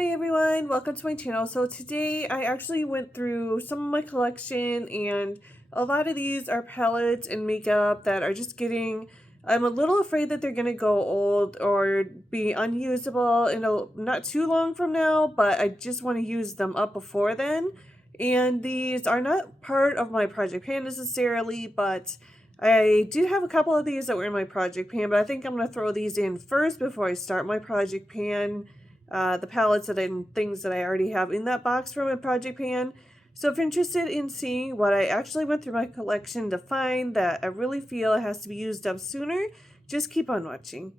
Hey everyone, welcome to my channel. So today I actually went through some of my collection, and a lot of these are palettes and makeup that are just I'm a little afraid that they're gonna go old or be unusable in not too long from now, but I just want to use them up before then. And these are not part of my project pan necessarily, but I do have a couple of these that were in my project pan, but I think I'm gonna throw these in first before I start my project pan, the palettes and things that I already have in that box from a project pan. So if you're interested in seeing what I actually went through my collection to find that I really feel it has to be used up sooner, just keep on watching.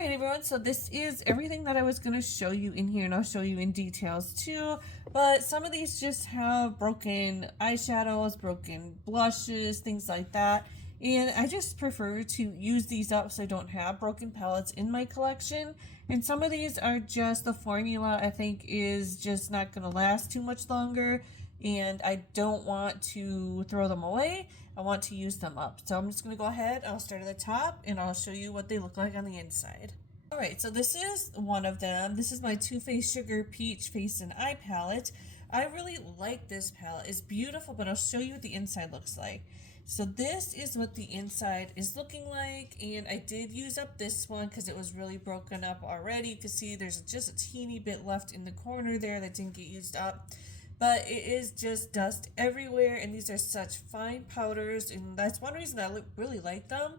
Alright everyone, so this is everything that I was going to show you in here, and I'll show you in details too, but some of these just have broken eyeshadows, broken blushes, things like that, and I just prefer to use these up so I don't have broken palettes in my collection. And some of these are just the formula I think is just not going to last too much longer, and I don't want to throw them away. I want to use them up. So I'm just going to go ahead, I'll start at the top, and I'll show you what they look like on the inside. Alright, so this is one of them. This is my Too Faced Sugar Peach Face and Eye Palette. I really like this palette. It's beautiful, but I'll show you what the inside looks like. So this is what the inside is looking like, and I did use up this one because it was really broken up already. You can see there's just a teeny bit left in the corner there that didn't get used up, but it is just dust everywhere, and these are such fine powders, and that's one reason I really like them.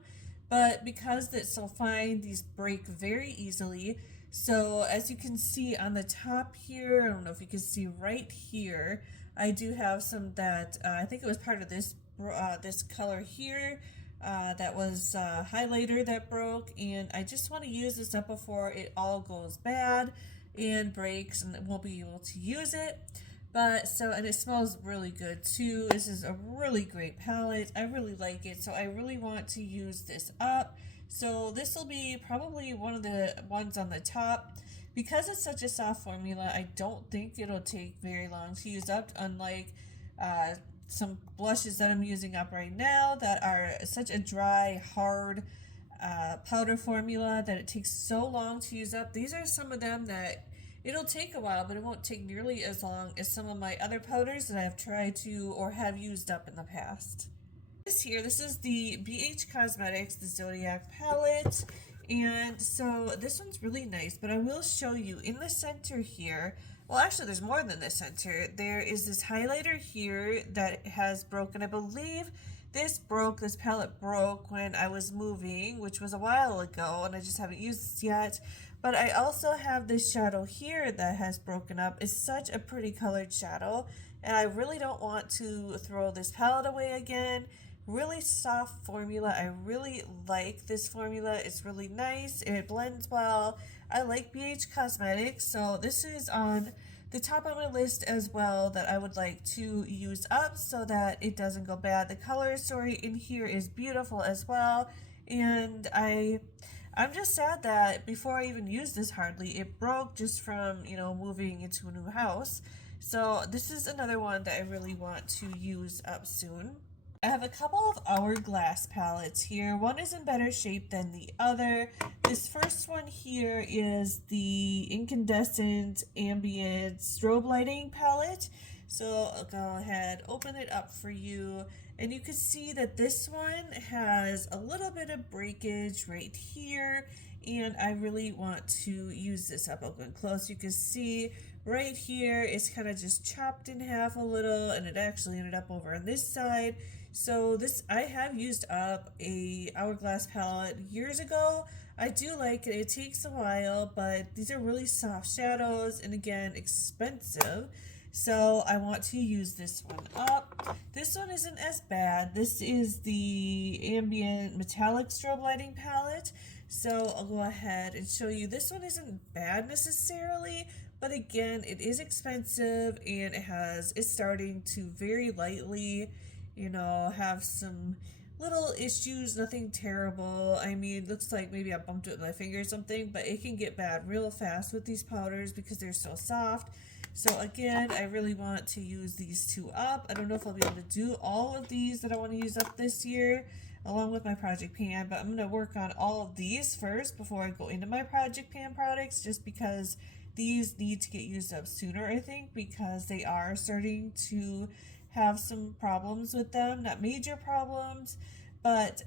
But because it's so fine, these break very easily. So as you can see on the top here, I don't know if you can see right here, I do have some that I think it was part of this color here, that was highlighter that broke, and I just want to use this up before it all goes bad and breaks and won't be able to use it. But and it smells really good too. This is a really great palette. I really like it, so I really want to use this up. So this will be probably one of the ones on the top. Because it's such a soft formula, I don't think it'll take very long to use up, unlike some blushes that I'm using up right now that are such a dry, hard powder formula that it takes so long to use up. These are some of them that it'll take a while, but it won't take nearly as long as some of my other powders that I've tried to or have used up in the past. This is the BH Cosmetics, the Zodiac palette, and so this one's really nice, but I will show you in the center here. Well, actually, there's more than the center. There is this highlighter here that has broken. I believe this palette broke when I was moving, which was a while ago, and I just haven't used this yet. But I also have this shadow here that has broken up. It's such a pretty colored shadow, and I really don't want to throw this palette away again. Really soft formula. I really like this formula. It's really nice. It blends well. I like BH Cosmetics, so this is on the top of my list as well that I would like to use up so that it doesn't go bad. The color story in here is beautiful as well, and I'm just sad that before I even used this hardly, it broke just from, moving into a new house. So this is another one that I really want to use up soon. I have a couple of Hourglass palettes here. One is in better shape than the other. This first one here is the Incandescent Ambient Strobe Lighting palette. So I'll go ahead, open it up for you, and you can see that this one has a little bit of breakage right here, and I really want to use this up. I'll go close. You can see right here it's kind of just chopped in half a little, and it actually ended up over on this side. So I have used up a Hourglass palette years ago. I do like it. It takes a while, but these are really soft shadows, and again, expensive. So I want to use this one up. This one isn't as bad. This is the Ambient Metallic Strobe Lighting palette. So I'll go ahead and show you. This one isn't bad necessarily, but again, it is expensive, and it's starting to very lightly, have some little issues, nothing terrible. I mean, it looks like maybe I bumped it with my finger or something, but it can get bad real fast with these powders because they're so soft. So again, I really want to use these two up. I don't know if I'll be able to do all of these that I want to use up this year along with my project pan, but I'm going to work on all of these first before I go into my project pan products, just because these need to get used up sooner, I think, because they are starting to have some problems with them. Not major problems, but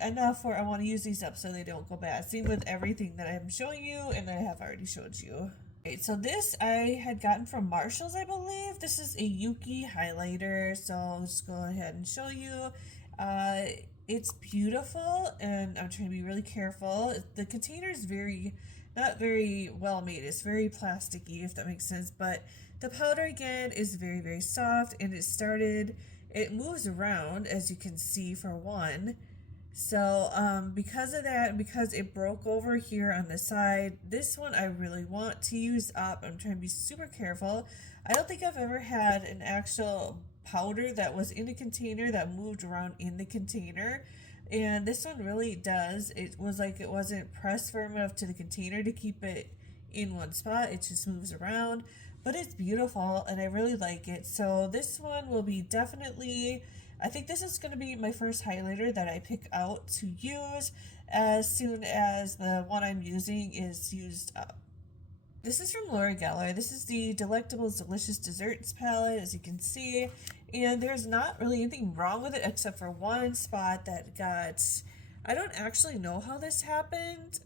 enough where I want to use these up so they don't go bad. Same with everything that I'm showing you and that I have already showed you. Okay, so this I had gotten from Marshall's, I believe. This is a Yuki highlighter, so I'll just go ahead and show you. It's beautiful, and I'm trying to be really careful. The container is not very well made. It's very plasticky, if that makes sense, but the powder again is very, very soft, and it moves around, as you can see, for one. So because of that, because it broke over here on the side, this one I really want to use up. I'm trying to be super careful. I don't think I've ever had an actual powder that was in a container that moved around in the container. And this one really does. It was like it wasn't pressed firm enough to the container to keep it in one spot. It just moves around. But it's beautiful and I really like it. So this one will be definitely, I think this is going to be my first highlighter that I pick out to use as soon as the one I'm using is used up. This is from Laura Geller. This is the Delectables Delicious Desserts palette, as you can see. And there's not really anything wrong with it except for one spot that got, I don't actually know how this happened.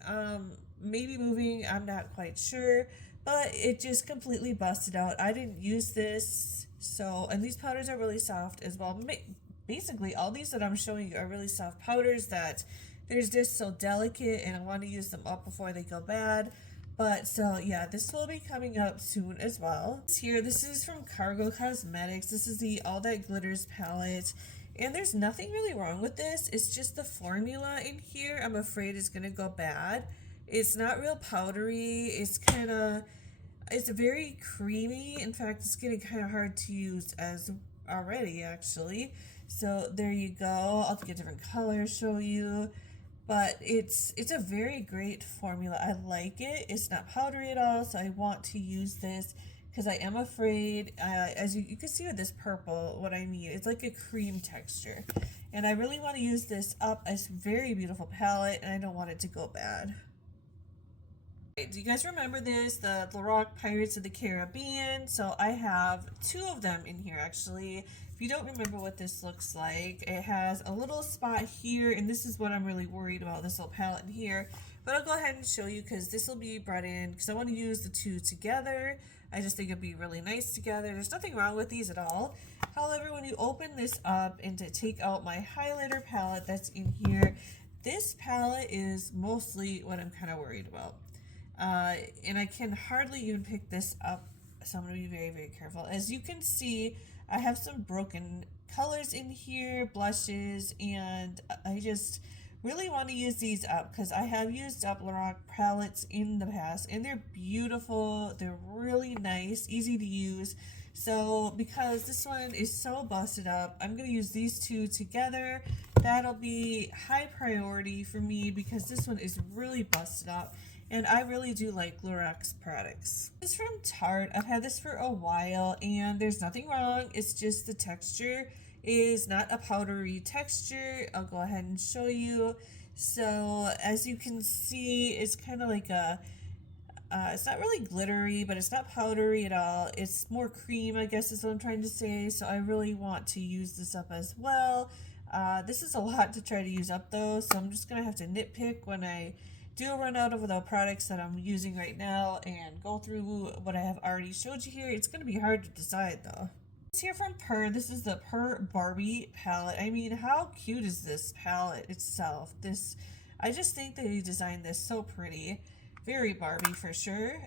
Maybe moving, I'm not quite sure. But it just completely busted out. I didn't use this. So, and these powders are really soft as well. Basically, all these that I'm showing you are really soft powders that they're just so delicate, and I want to use them up before they go bad. But so yeah, this will be coming up soon as well. This is from Cargo Cosmetics. This is the All That Glitters palette. And there's nothing really wrong with this. It's just the formula in here, I'm afraid, is going to go bad. It's not real powdery. It's very creamy. In fact, it's getting kind of hard to use as already, actually. So there you go. I'll get different colors, show you. But it's a very great formula. I like it. It's not powdery at all, so I want to use this because I am afraid, as you can see with this purple, what I mean. It's like a cream texture. And I really want to use this up. It's a very beautiful palette, and I don't want it to go bad. Do you guys remember this? The Lorac Pirates of the Caribbean. So I have two of them in here, actually. If you don't remember what this looks like, it has a little spot here, and this is what I'm really worried about, this little palette in here. But I'll go ahead and show you because this will be brought in because I want to use the two together. I just think it'd be really nice together. There's nothing wrong with these at all. However, when you open this up and to take out my highlighter palette that's in here, this palette is mostly what I'm kind of worried about. And I can hardly even pick this up, so I'm going to be very, very careful. As you can see, I have some broken colors in here, blushes, and I just really want to use these up because I have used up Lorac palettes in the past, and they're beautiful. They're really nice, easy to use. So because this one is so busted up, I'm going to use these two together. That'll be high priority for me because this one is really busted up. And I really do like Lorac's products. This is from Tarte. I've had this for a while and there's nothing wrong. It's just the texture is not a powdery texture. I'll go ahead and show you. So as you can see, it's kind of like it's not really glittery, but it's not powdery at all. It's more cream, I guess is what I'm trying to say. So I really want to use this up as well. This is a lot to try to use up though. So I'm just going to have to nitpick when I do run out of the products that I'm using right now and go through what I have already showed you here. It's going to be hard to decide though. It's here from Purr. This is the Purr Barbie palette. I mean, how cute is this palette itself? I just think that he designed this so pretty. Very Barbie for sure.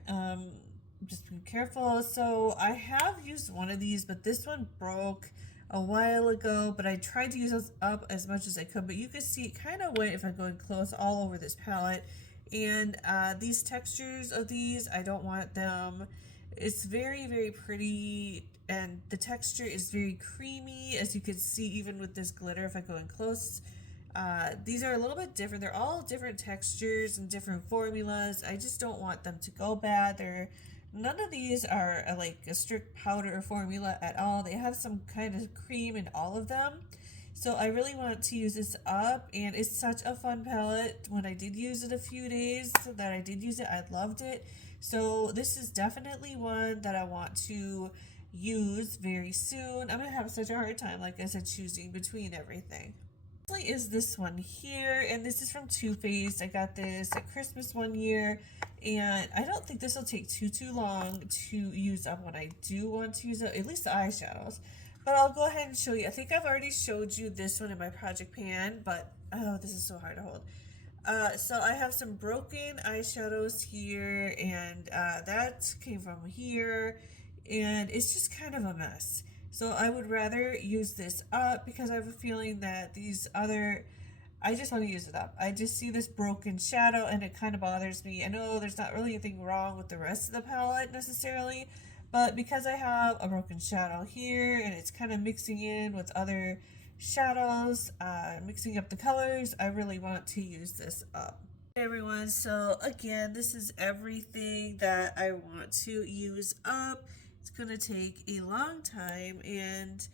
Just be careful. So I have used one of these, but this one broke a while ago, but I tried to use those up as much as I could, but you can see it kind of went, if I'm going close, all over this palette. And these textures of these, I don't want them. It's very, very pretty, and the texture is very creamy, as you can see even with this glitter if I go in close. These are a little bit different. They're all different textures and different formulas. I just don't want them to go bad. None of these are like a strict powder formula at all. They have some kind of cream in all of them. So I really want to use this up, and it's such a fun palette. When I did use it a few days that I did use it, I loved it. So this is definitely one that I want to use very soon. I'm gonna have such a hard time, like I said, choosing between everything. Is this one here, and this is from Too Faced. I got this at Christmas one year, and I don't think this will take too long to use up when I do want to use it, at least the eyeshadows. But I'll go ahead and show you. I think I've already showed you this one in my project pan, but oh, this is so hard to hold. So I have some broken eyeshadows here, and that came from here, and it's just kind of a mess. So I would rather use this up because I have a feeling that these other, I just want to use it up. I just see this broken shadow and it kind of bothers me. I know there's not really anything wrong with the rest of the palette necessarily, but because I have a broken shadow here and it's kind of mixing in with other shadows, mixing up the colors, I really want to use this up. Hey everyone, so again, this is everything that I want to use up. It's gonna take a long time, and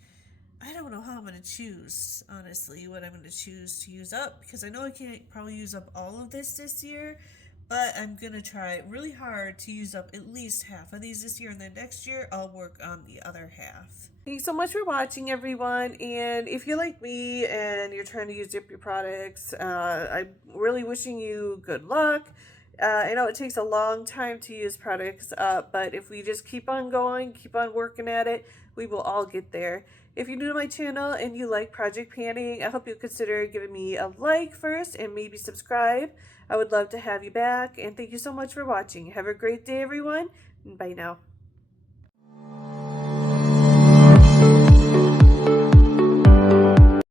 I don't know how I'm gonna choose, honestly, what I'm gonna choose to use up, because I know I can't probably use up all of this year, but I'm gonna try really hard to use up at least half of these this year, and then next year I'll work on the other half. Thanks so much for watching, everyone, and if you're like me and you're trying to use up your products, I'm really wishing you good luck. I know it takes a long time to use products up, but if we just keep on going, keep on working at it, we will all get there. If you're new to my channel and you like project panning, I hope you'll consider giving me a like first and maybe subscribe. I would love to have you back, and thank you so much for watching. Have a great day, everyone. Bye now.